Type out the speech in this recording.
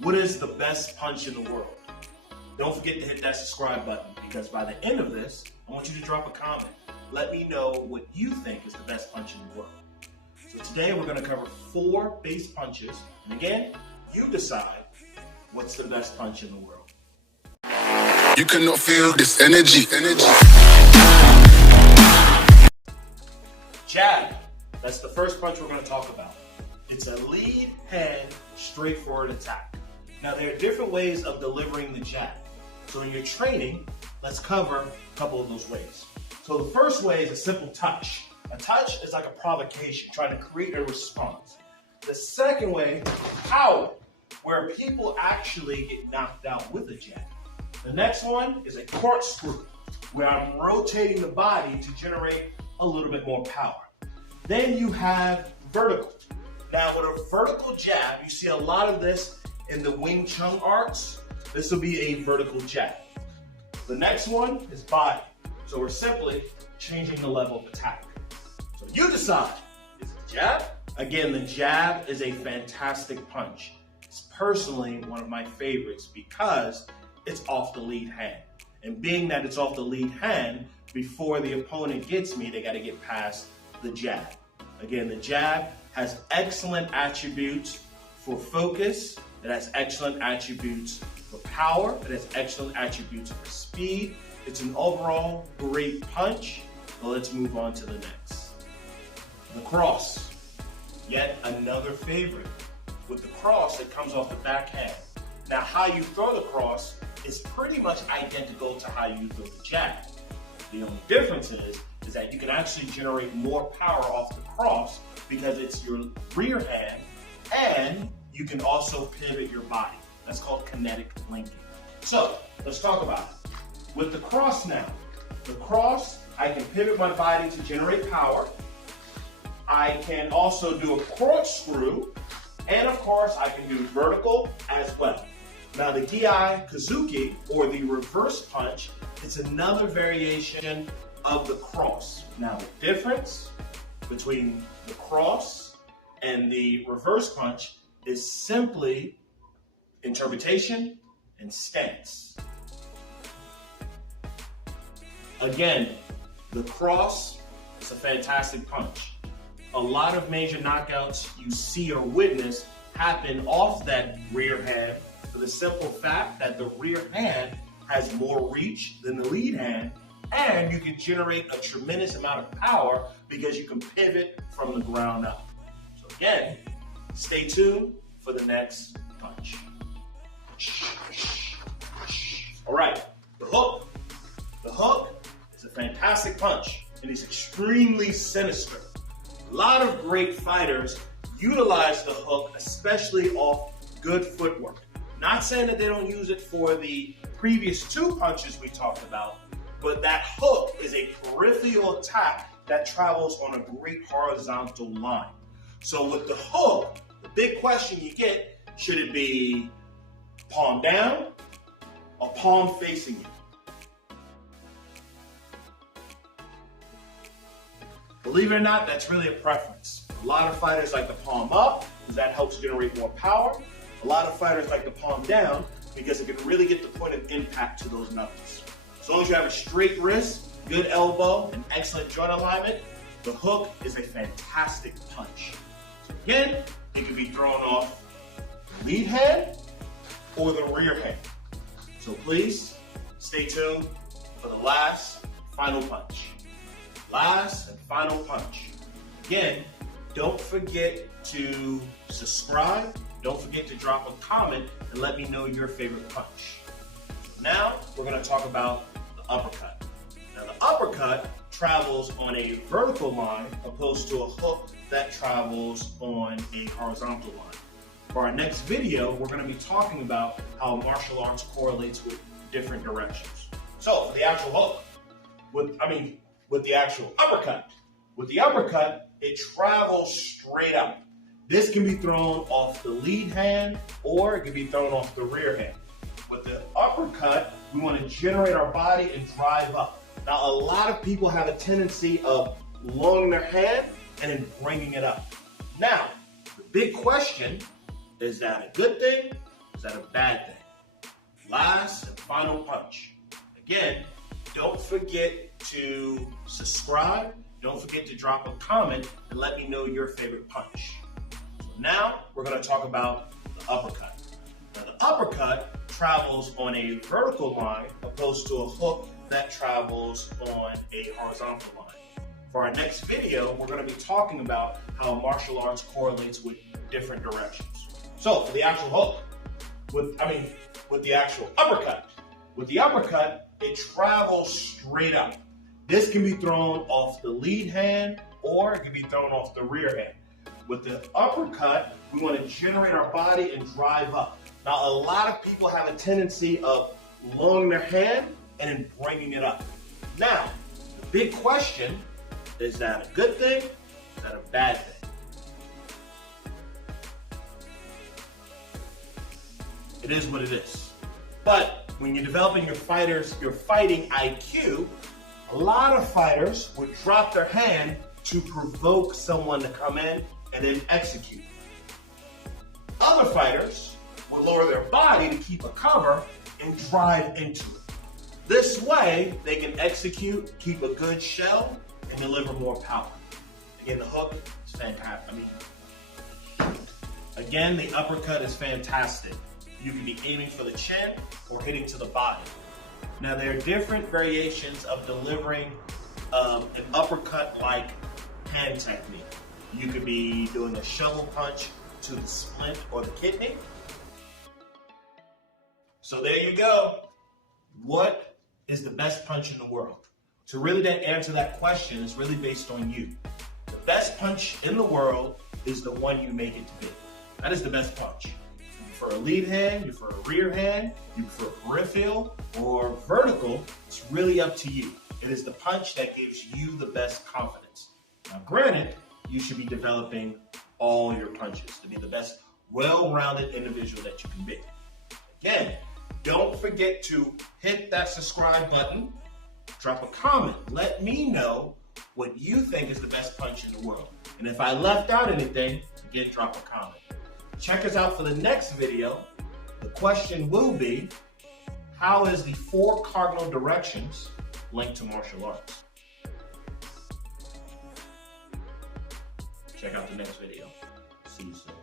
What is the best punch in the world? Don't forget to hit that subscribe button, because by the end of this, I want you to drop a comment. Let me know what you think is the best punch in the world. So today we're going to cover 4 base punches. And again, you decide what's the best punch in the world. You cannot feel this energy. Jab. That's the first punch we're going to talk about. It's a lead hand, straightforward attack. Now, there are different ways of delivering the jab. So in your training, let's cover a couple of those ways. So the first way is a simple touch. A touch is like a provocation, trying to create a response. The second way, power, where people actually get knocked out with a jab. The next one is a corkscrew, where I'm rotating the body to generate a little bit more power. Then you have vertical. Now with a vertical jab, you see a lot of this in the Wing Chun arts. This will be a vertical jab. The next one is body. So we're simply changing the level of attack. So you decide, is it jab? Again, the jab is a fantastic punch. It's personally one of my favorites because it's off the lead hand. And being that it's off the lead hand, before the opponent gets me, they got to get past the jab. Again, the jab has excellent attributes for focus. It has excellent attributes for power. It has excellent attributes for speed. It's an overall great punch. But let's move on to the next. The cross. Yet another favorite. With the cross, it comes off the backhand. Now, how you throw the cross is pretty much identical to how you throw the jab. The only difference is that you can actually generate more power off the cross because it's your rear hand, and you can also pivot your body. That's called kinetic linking. So let's talk about it. With the cross now, the cross, I can pivot my body to generate power. I can also do a corkscrew, and of course I can do vertical as well. Now the Gi Kazuki, or the reverse punch, it's another variation of the cross. Now the difference between the cross and the reverse punch is simply interpretation and stance. Again, the cross is a fantastic punch. A lot of major knockouts you see or witness happen off that rear hand for the simple fact that the rear hand has more reach than the lead hand, and you can generate a tremendous amount of power because you can pivot from the ground up. So again, stay tuned for the next punch. All right, the hook. The hook is a fantastic punch, and it's extremely sinister. A lot of great fighters utilize the hook, especially off good footwork. Not saying that they don't use it for the previous 2 punches we talked about, but that hook is a peripheral attack that travels on a great horizontal line. So with the hook, the big question you get, should it be palm down or palm facing you? Believe it or not, that's really a preference. A lot of fighters like the palm up because that helps generate more power. A lot of fighters like the palm down because it can really get the point of impact to those knuckles. As long as you have a straight wrist, good elbow, and excellent joint alignment, the hook is a fantastic punch. So again, it can be thrown off the lead hand or the rear hand. So please stay tuned for the last final punch. Last and final punch. Again, don't forget to subscribe. Don't forget to drop a comment and let me know your favorite punch. So now we're going to talk about the uppercut. Now the uppercut travels on a vertical line opposed to a hook that travels on a horizontal line. For our next video, we're going to be talking about how martial arts correlates with different directions. So for the actual hook, with the actual uppercut. With the uppercut, it travels straight up. This can be thrown off the lead hand or it can be thrown off the rear hand. With the uppercut, we want to generate our body and drive up. Now, a lot of people have a tendency of lowering their hand and then bringing it up. Now, the big question, is that a good thing Is that a bad thing? Last and final punch. Again, don't forget to subscribe. Don't forget to drop a comment and let me know your favorite punch. So now we're going to talk about the uppercut. Now the uppercut travels on a vertical line opposed to a hook that travels on a horizontal line. For our next video, we're going to be talking about how martial arts correlates with different directions. So for the actual hook, with the actual uppercut. With the uppercut, it travels straight up. This can be thrown off the lead hand or it can be thrown off the rear hand. With the uppercut, we want to generate our body and drive up. Now, a lot of people have a tendency of lowering their hand and then bringing it up. Now, the big question, is that a good thing? Is that a bad thing? It is what it is. But when you're developing your fighting IQ, a lot of fighters would drop their hand to provoke someone to come in and then execute. Other fighters will lower their body to keep a cover and drive into it. This way, they can execute, keep a good shell, and deliver more power. Again, the hook is fantastic. Again, the uppercut is fantastic. You can be aiming for the chin or hitting to the body. Now, there are different variations of delivering an uppercut-like hand technique. You could be doing a shovel punch to the splint or the kidney. So there you go. What is the best punch in the world? To really then answer that question is really based on you. The best punch in the world is the one you make it to be. That is the best punch. You prefer a lead hand, you prefer a rear hand, you prefer peripheral or vertical, it's really up to you. It is the punch that gives you the best confidence. Now granted, you should be developing all your punches to be the best well-rounded individual that you can be. Again, don't forget to hit that subscribe button, drop a comment, let me know what you think is the best punch in the world. And if I left out anything, again, drop a comment. Check us out for the next video. The question will be, how is the 4 cardinal directions linked to martial arts? Check out the next video. See you soon.